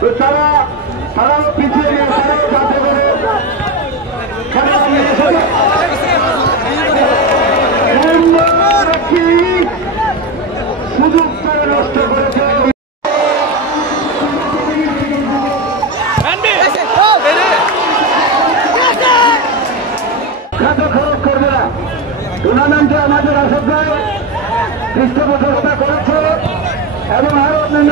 তো তারাও পিছিয়ে নিয়ে তারাও যাতে করে খেলা সুযোগ তারা নষ্ট করেছে। খরচ করবে না। টুর্নামেন্টে আমাদের আসক ভাই পৃষ্ঠপোষকতা করেছে এবং আরো অন্যান্য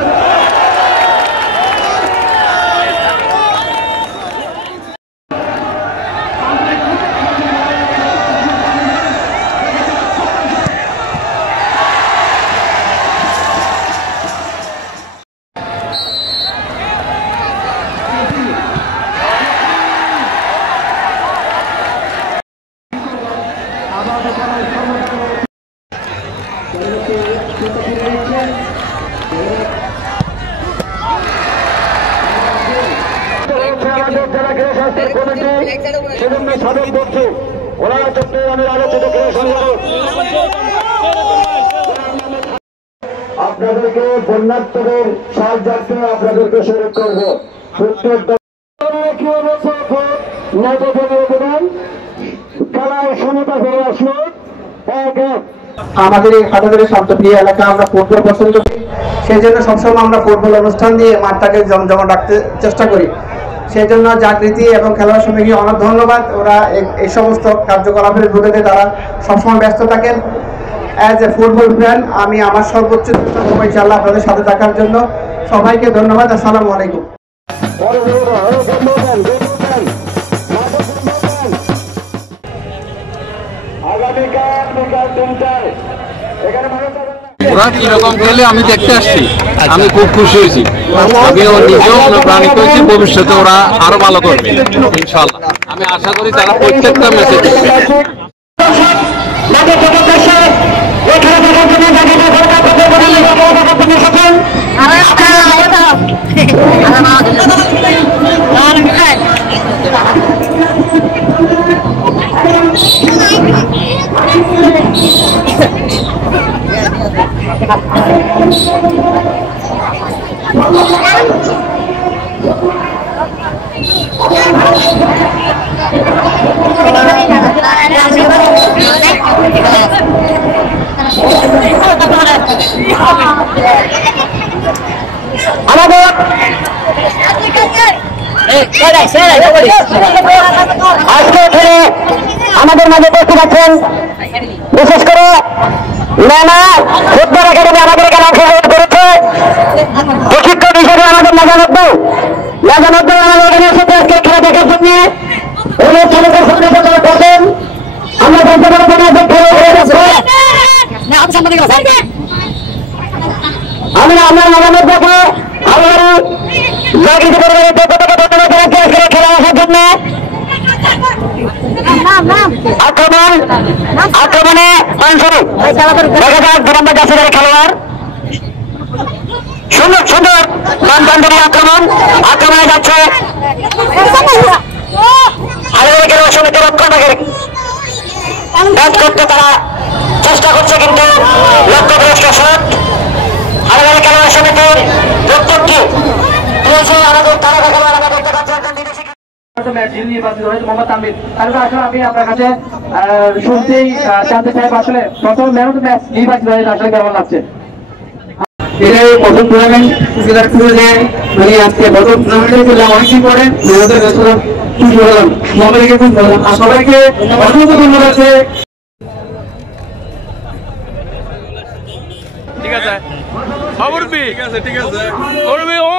সেজন্য সাবেক বন্ধু ওনারা চট্টগ্রামের আলোচিত আপনাদেরকে বন্যার্থদের সাহায্যার্থে আপনাদেরকে সুযোগ করবো। খেলায় সমতা ফিরে আসলো। আমাদের এই হাটাজারি শব্দপ্রিয় এলাকা আমরা ফুটবল পছন্দ করি, সেই জন্য সবসময় আমরা ফুটবল অনুষ্ঠান দিয়ে মাঠটাকে জমজমা রাখতে চেষ্টা করি। সেই জন্য জাগৃতি এবং খেলার সমিতি অনেক ধন্যবাদ। ওরা এই সমস্ত কার্যকলাপের ভিতরে তারা সবসময় ব্যস্ত থাকেন। অ্যাজ এ ফুটবল ফ্যান আমি আমার সর্বোচ্চ চেষ্টা করবো ইনশাআল্লাহ আপনাদের সাথে থাকার জন্য। সবাইকে ধন্যবাদ। আসসালামু আলাইকুম। ওরা কিরকম খেলে আমি দেখতে আসছি, আমি খুব খুশি হয়েছি। আমিও নিজেও অনুপ্রাণিত হয়েছি, ভবিষ্যতে ওরা আরো ভালো করবে ইনশাআল্লাহ। আমি আশা করি তারা প্রত্যেকটা ম্যাচে জিতবে। আমাদের মাঝে উপস্থিত আছেন বিশেষ করে নানা ফুটবল একাডেমি আমাদের এখানে অংশগ্রহণ করেছে। প্রশিক্ষক হিসেবে আমাদের নাজানুদ্দিন আমাদের এখানে এসেছে আজকে খেলা দেখার জন্য। উনি ছেলেদের সঙ্গে কথা বলছেন। আমরা বলতে পারবো না যে খেলা হয়ে গেছে। আমি আমরা নাজানুদ্দিনকে আবার জাগৃতি পরিবারের পক্ষ থেকে ধন্যবাদ জানাচ্ছি খেলা আসার জন্য। আক্রমণে অংশ দেখা যাক 2 নম্বর জার্সিধারী খেলোয়াড় সুন্দর সুন্দর মানদণ্ডের আক্রমণে যাচ্ছে। আরেকের সমিতির রক্ষণভাগের ব্যাট করতে তারা চেষ্টা করছে, কিন্তু লক্ষ্যভ্রষ্ট শট। আরেকের খেলোয়াড় সমিতির প্রত্যেকটি দিয়েছে আমাদের তারা খেলোয়াড় আমরা দেখতে পাচ্ছি একজন বিদেশি নির্বাচিত হয়েছে মোহাম্মদ তানভীর। তাহলে আসলে আমি আপনার কাছে শুনতেই জানতে চাই আসলে প্রথম ম্যান অফ দ্য ম্যাচ নির্বাচিত হয়েছে আসলে কেমন লাগছে? এটা প্রথম টুর্নামেন্ট মানে আজকে প্রথম টুর্নামেন্টে খেললাম, অনেকদিন পরে মেহনতের ব্যস্ততা খুশি হলাম। মোহাম্মদকে খুব বললাম আর সবাইকে অসংখ্য ধন্যবাদ। ঠিক আছে খবর ঠিক আছে ঠিক আছে করবি ও